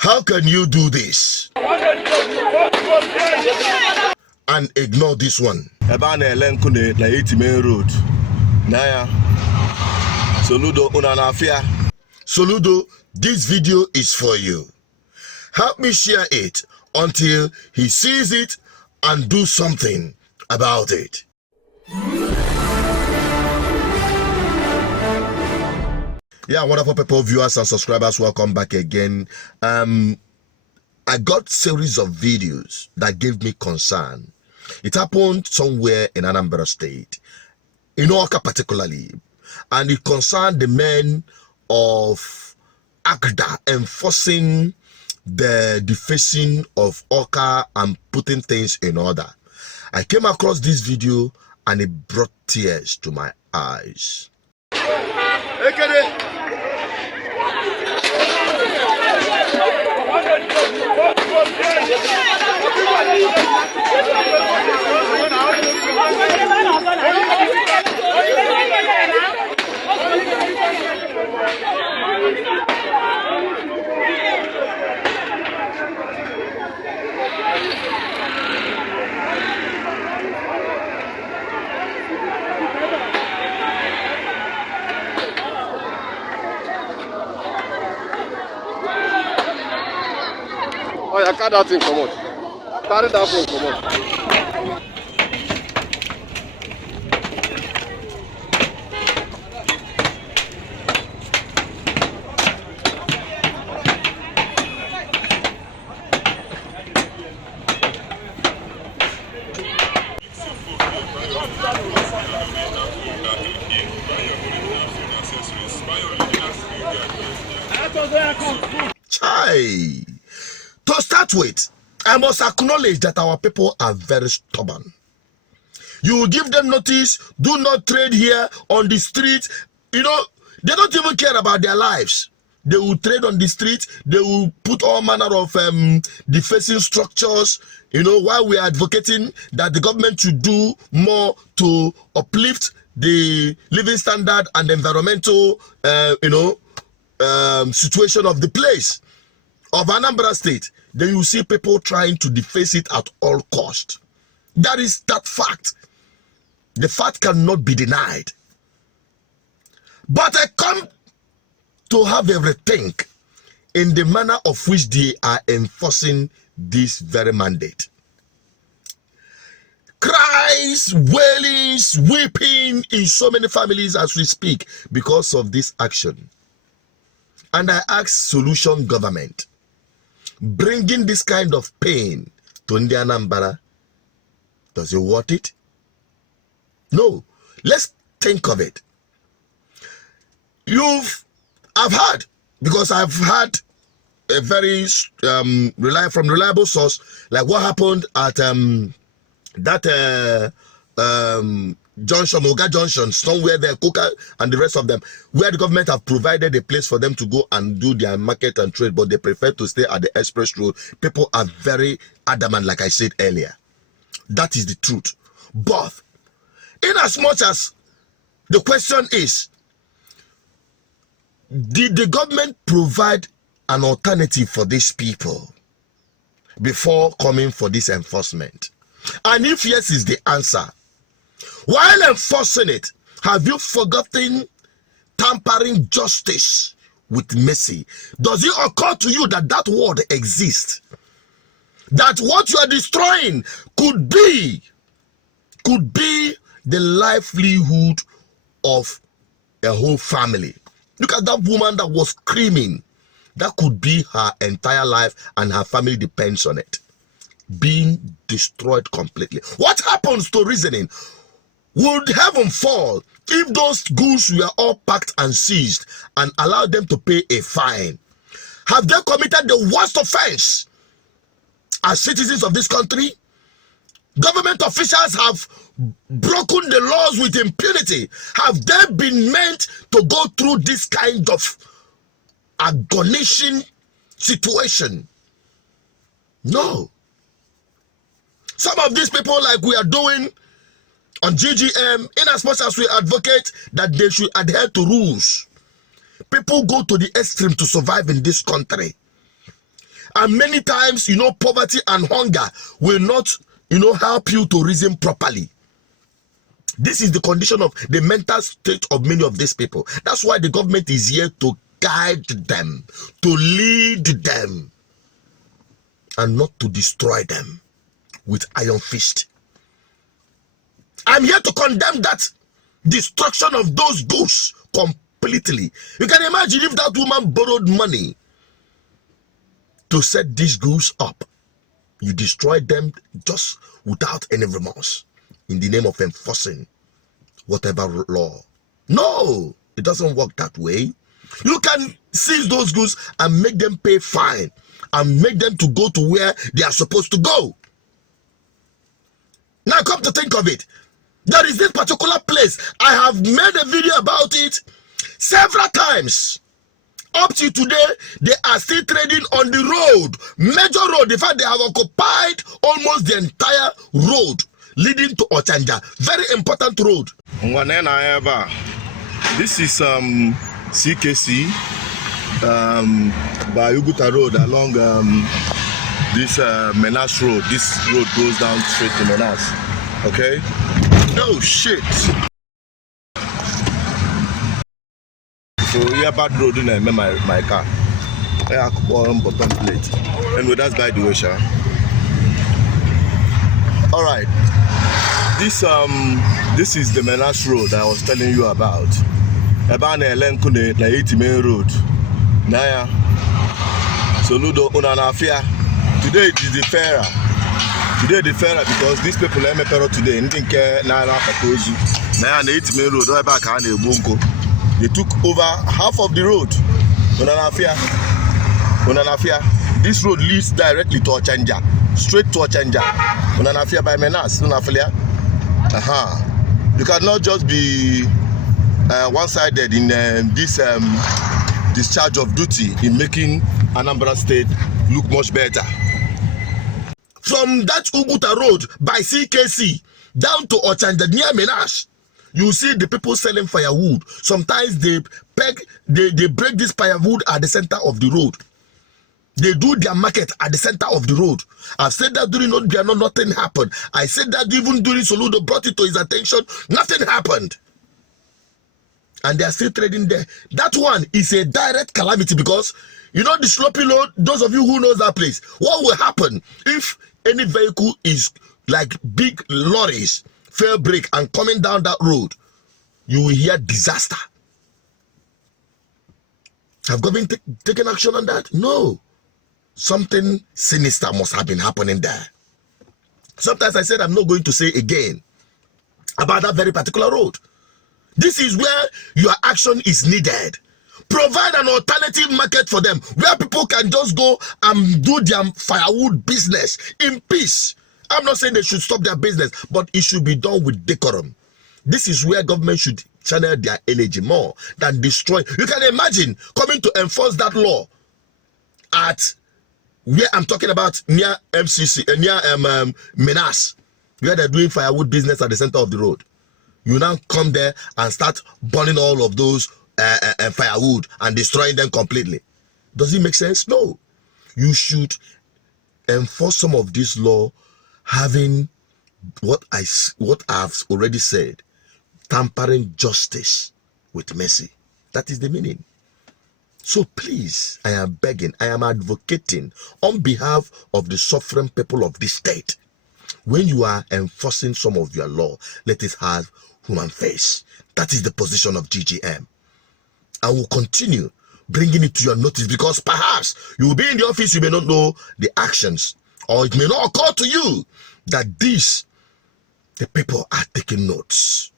How can you do this and ignore this one? Ebane Lenkune na 80 main road. Naya. Soludo unanafia. Soludo, this video is for you. Help me share it until he sees it and do something about it. Yeah, wonderful people, viewers and subscribers, welcome back again. I got series of videos that gave me concern. It happened somewhere in Anambra state, in Oka particularly, and it concerned the men of Agda enforcing the defacing of Oka and putting things in order. I came across this video and it brought tears to my eyes. Oh, I can't that thing come out. Carry that phone come out. Chai. To start with, I must acknowledge that our people are very stubborn. You give them notice, do not trade here on the street. You know, they don't even care about their lives. They will trade on the street. They will put all manner of defacing structures. You know, while we are advocating that the government should do more to uplift the living standard and environmental, situation of the place of Anambra state, then you see people trying to deface it at all cost. That is that fact. The fact cannot be denied. But I come to have a rethink in the manner of which they are enforcing this very mandate. Cries, wailings, weeping in so many families as we speak because of this action. And I ask solution government, bringing this kind of pain to Anambra, does it worth it? No. Let's think of it. I've heard, because I've had a very reliable source, like what happened at that Junction, Oga Junction, somewhere there, Coca and the rest of them, where the government have provided a place for them to go and do their market and trade, but they prefer to stay at the express road. People are very adamant, like I said earlier. That is the truth. But in as much as the question is, did the government provide an alternative for these people before coming for this enforcement? And if yes is the answer, while enforcing it, have you forgotten tampering justice with mercy? Does it occur to you that that word exists? That what you are destroying could be the livelihood of a whole family. Look at that woman that was screaming. That could be her entire life, and her family depends on it being destroyed completely. What happens to reasoning? Would heaven fall if those goods were all packed and seized and allowed them to pay a fine? Have they committed the worst offense as citizens of this country? Government officials have broken the laws with impunity. Have they been meant to go through this kind of agonizing situation? No. Some of these people, like we are doing on GGM, in as much as we advocate that they should adhere to rules, people go to the extreme to survive in this country. And many times, poverty and hunger will not, help you to reason properly. This is the condition of the mental state of many of these people. That's why the government is here to guide them, to lead them, and not to destroy them with iron fist. I'm here to condemn that destruction of those goods completely. You can imagine if that woman borrowed money to set these goods up. You destroy them just without any remorse in the name of enforcing whatever law. No, it doesn't work that way. You can seize those goods and make them pay fine and make them to go to where they are supposed to go. Now come to think of it, there is this particular place. I have made a video about it several times. Up to today, they are still trading on the road, major road. In fact, they have occupied almost the entire road leading to Ochanja. Very important road. This is CKC by Uguta Road along this Menas Road. This road goes down straight to Menas. Okay? Oh shit! So yeah, bad road in my car. Yeah, bottom plate. Anyway, that's by the way, sir. All right. This is the Menas Road I was telling you about. About Elenkune, the 80 main road. Naira, Soludo, Onanafia. Today it is the fairer. Today the fairer because these people let me pero today. Anything care Naira Katozu. Naira the 80 main road. Right back and they took over half of the road. Onanafia. This road leads directly to Ochanja. Straight to Ochanja. Onanafia by Menas. Onanafia. You cannot just be one-sided in this discharge of duty in making Anambra State look much better. From that Uguta Road by CKC down to Ochanja near Menas, you see the people selling firewood. Sometimes they break this firewood at the center of the road. They do their market at the center of the road. I've said that during Onbiano, nothing happened. I said that even during Soludo, brought it to his attention, nothing happened. And they are still trading there. That one is a direct calamity because, the slopey road, those of you who knows that place, what will happen if any vehicle is like big lorries, fail brake and coming down that road? You will hear disaster. Have government taken action on that? No. Something sinister must have been happening there. Sometimes I said I'm not going to say again about that very particular road. This is where your action is needed. Provide an alternative market for them where people can just go and do their firewood business in peace. I'm not saying they should stop their business, but it should be done with decorum. This is where government should channel their energy more than destroy. You can imagine coming to enforce that law at where I'm talking about near MCC, near Menas, where they're doing firewood business at the center of the road. You now come there and start burning all of those firewood and destroying them completely. Does it make sense? No. You should enforce some of this law having what I've already said, tampering justice with mercy. That is the meaning. So please, I am begging, I am advocating on behalf of the suffering people of this state. When you are enforcing some of your law, let it have human face. That is the position of GGM. I will continue bringing it to your notice because perhaps you will be in the office, you may not know the actions, or it may not occur to you that the people are taking notes.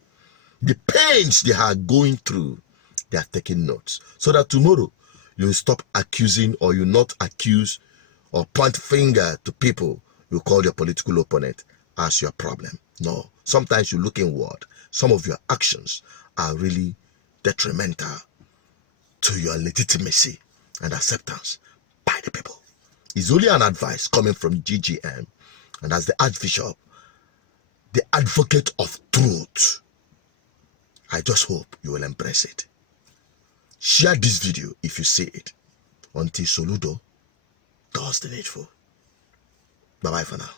The pains they are going through, they are taking notes. So that tomorrow, you will stop accusing or you not accuse or point finger to people you call your political opponent as your problem. No. Sometimes you look inward. Some of your actions are really detrimental to your legitimacy and acceptance by the people. It's only an advice coming from GGM, and as the Archbishop, the advocate of truth, I just hope you will embrace it. Share this video if you see it. Until Soludo does just the needful. Bye-bye for now.